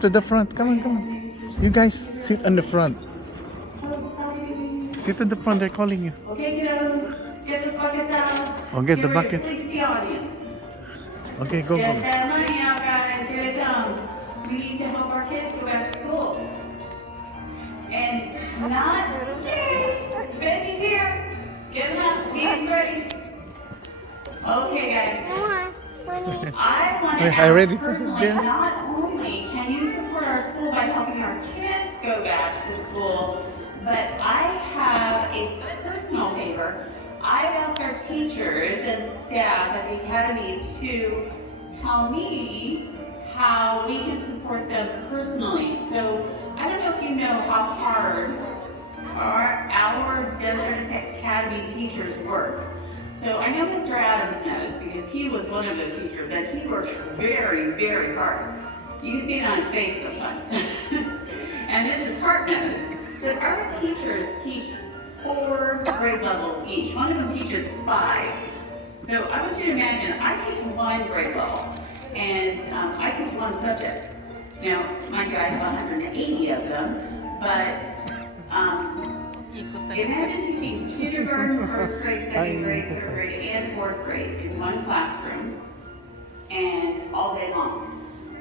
To the front. Come on, come on. You guys sit on the front. Sit at the front. They're calling you. Okay, kiddos, get those buckets out. Oh, get the ready to bucket. Fleece the audience. Okay, go, Get go. that money out, guys. Here they come. We need to help our kids go back to school. And not, yay! Reggie's here. Get him up. He's ready. Okay, guys. I want to I already ask put it personally, there. not only can you support our school by helping our kids go back to school, but I have a personal favor. I've asked our teachers and staff at the academy to tell me how we can support them personally. So I don't know if you know how hard our Desert Academy teachers work. So I know Mr. Adams knows because he was one of those teachers and he works very, very hard. You can see it on his face sometimes. And Mrs. Hart knows that our teachers teach 4 grade levels each. One of them teaches 5. So I want you to imagine, I teach 1 grade level and I teach 1 subject. Now, mind you, I have 180 of them, but imagine teaching kindergarten, 1st grade, 2nd grade, 3rd grade, and 4th grade in 1 classroom, and all day long.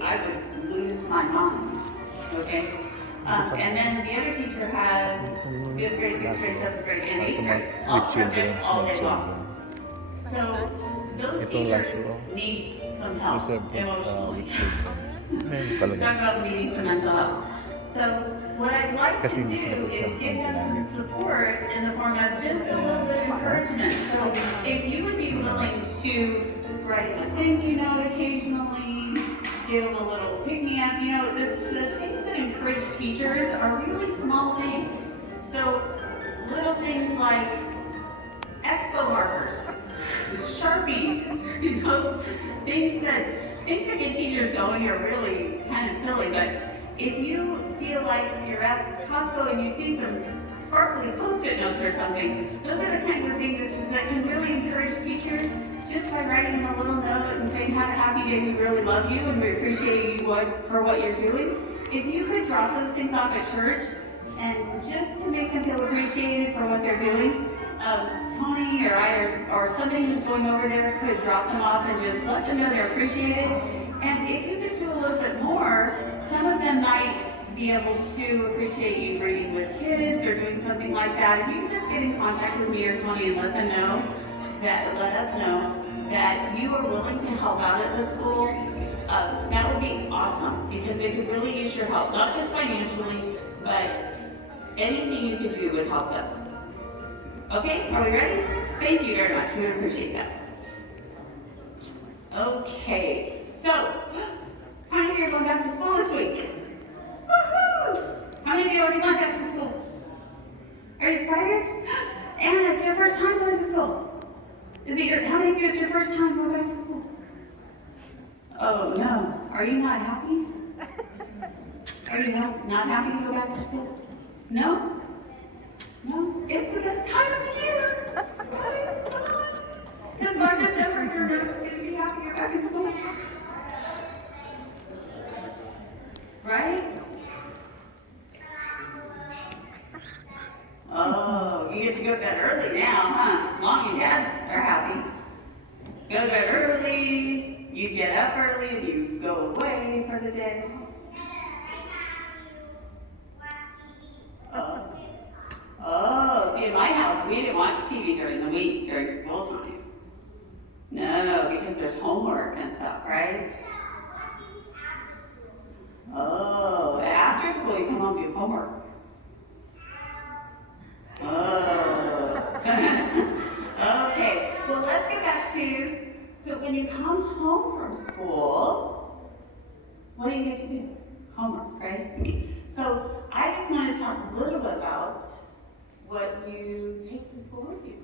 I would lose my mind, okay? And then the other teacher has 5th grade, 6th grade, 7th grade, and 8th grade, all subjects all day long. So those teachers need some help emotionally. Talk about needing some mental health. So what I'd like to do is give them some support in the form of just a little bit of encouragement. So if you would be willing to write them a thank you note occasionally, give them a little pick-me-up, you know, the things that encourage teachers are really small things. So little things like expo markers, Sharpies, you know, things that get teachers going are really kind of silly, but if you feel like you're at Costco and you see some sparkly Post-it notes or something, those are the kind of things that can really encourage teachers just by writing them a little note and saying, have a happy day, we really love you and we appreciate you for what you're doing. If you could drop those things off at church and just to make them feel appreciated for what they're doing, Tony or I or somebody who's going over there could drop them off and just let them know they're appreciated. And if you could do a little bit more, some of them might be able to appreciate you reading with kids or doing something like that. If you could just get in contact with me or Tony and let us know that you are willing to help out at the school, that would be awesome because they could really use your help, not just financially, but anything you could do would help them. Okay, are we ready? Thank you very much, we would appreciate that. Okay, so, how many of you are going back to school this week? Woohoo! How many of you already went back to school? Are you excited? Anna, it's your first time going to school. How many of you is your first time going back to school? Oh no, are you not happy? Are you not happy to go back to school? No? No? It's the best time of the year! Guys, come on! Because by December, you're never going to be happy you're back in school. Right? Oh, you get to go to bed early now, huh? Mom and Dad are happy. Go to bed early, you get up early, and you go away for the day. Oh, see, in my house, we didn't watch TV during the week, during school time. No, because there's homework and stuff, right? Oh, after school, you come home and do homework. Oh. Okay, well, let's get back to, so when you come home from school, what do you get to do? Homework, right? So I just want to talk a little bit about what you take to school with you,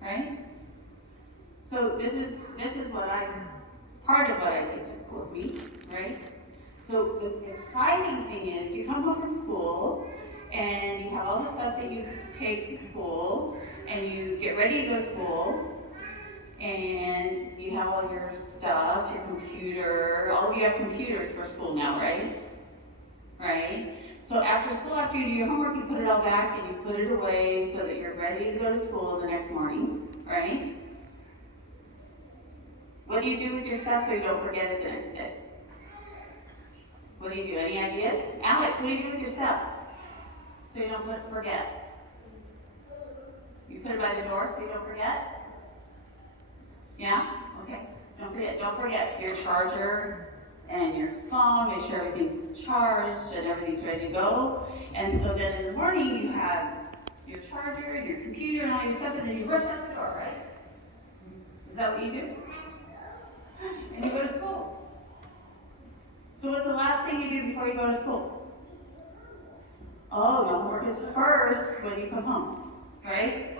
right? So this is part of what I take to school with me, right? So the exciting thing is you come home from school and you have all the stuff that you take to school and you get ready to go to school and you have all your stuff, your computer, all of you have computers for school now, right? right? So after school, after you do your homework, you put it all back and you put it away so that you're ready to go to school the next morning, right? What do you do with your stuff so you don't forget it the next day? What do you do? Any ideas? Alex, what do you do with your stuff so you don't forget? You put it by the door so you don't forget? Yeah? Okay. Don't forget. Don't forget your charger and your phone. Make sure everything's charged and everything's ready to go. And so then in the morning you have your charger and your computer and all your stuff, and then you rush out the door, right? Is that what you do? And you go to school. So what's the last thing you do before you go to school? Oh, the homework is first when you come home, right?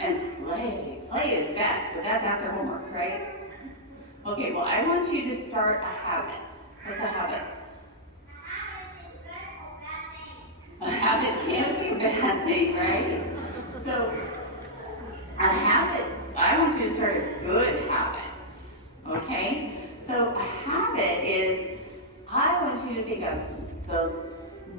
And play. Play is best, but that's after homework, right? Okay, well, I want you to start a habit. What's a habit? A habit can be a bad thing, right? So, a habit, I want you to start a good habit, okay? So, a habit is, I want you to think of the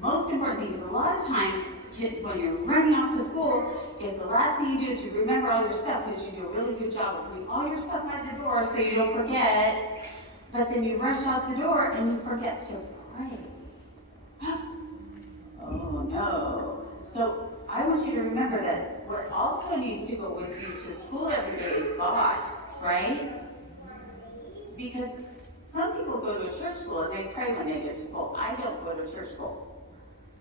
most important things. A lot of times, when you're running off to school, if the last thing you do is you remember all your stuff, because you do a really good job of putting all your stuff at the door so you don't forget, but then you rush out the door and you forget to pray. Oh no. So I want you to remember that what also needs to go with you to school every day is God, right? Because some people go to a church school and they pray when they get to school. I don't go to church school.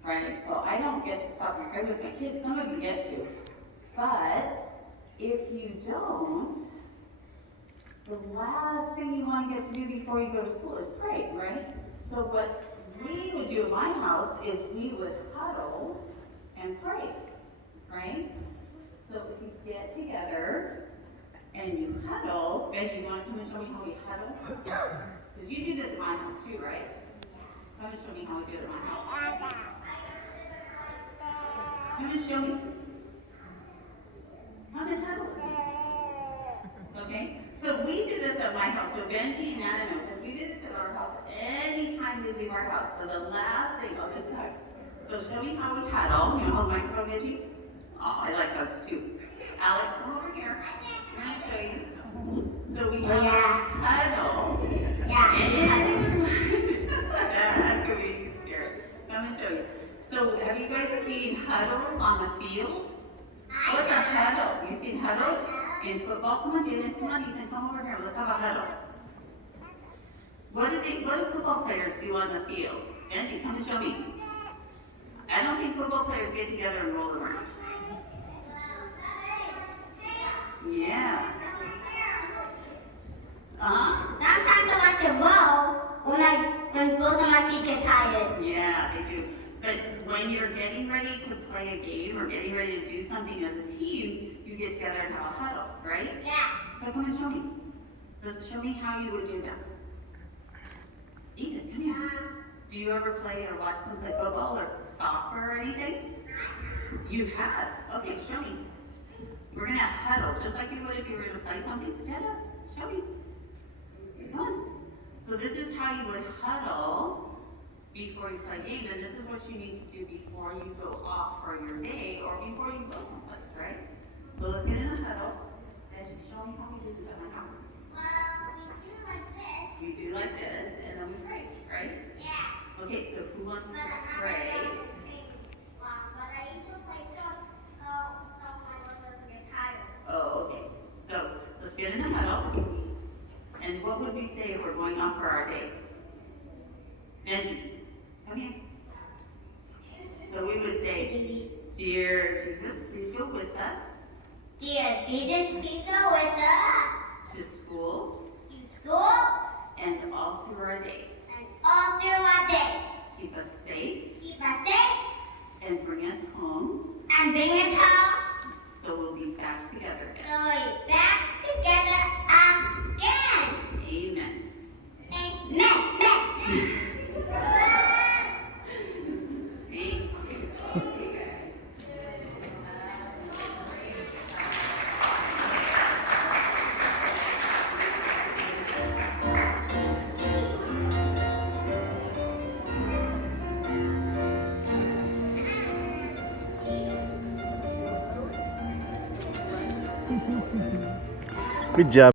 Right? So I don't get to stop and pray with my kids. Some of you get to. But if you don't, the last thing you want to get to do before you go to school is pray, right? So what we would do in my house is we would huddle and pray, right? So if you get together and you huddle, Benji, you want to come and show me how we huddle? Because you do this in my house too, right? Come and show me how we do it in my house. Come and show me. Come and huddle. Okay? So we do this at my house. So Benji and Anna know, because we do this at our house anytime we leave our house. So the last thing, oh, this time. So show me how we huddle. You know how the microphone, Benji? Oh, I like those too. Alex, come over here. I'm going to show you. So we huddle. That could be scary. Come and show you. So have you guys seen huddles on the field? What's a huddle? You seen huddle? In football? Come on, Jaden. Come on, Ethan. Come over here. Let's have a huddle. What do football players do on the field? Benji, come and show me. I don't think football players get together and roll around. Yeah. Sometimes I like to roll when both of my feet get tired. Yeah, they do. But when you're getting ready to play a game or getting ready to do something as a team, you get together and have a huddle, right? Yeah. So come and show me. Just show me how you would do that. Ethan, come here. Do you ever play or watch them play football or soccer or anything? You have? Okay, show me. We're going to huddle, just like you would if you were to play something. Stand up. Show me. Come on. So this is how you would huddle before you play games, and this is what you need to do before you go off for your day or before you go someplace, right? So let's get in a huddle. And show me how we do this at my house. Well, we do like this. You do like this, and then we pray, right? Yeah. Okay, so who wants to But I pray? used to play so my mom doesn't get tired. Oh, okay. So let's get in a huddle. And what would we say if we're going off for our day? Benji, come here. So we would say, Dear Jesus, please go with us Dear Jesus, please go with us to school to school and all through our day. and all through our day. Keep us safe Keep us safe and bring us home and bring us home so we'll be back together again. so we're back together again. Amen. Amen. Thank you. Good job.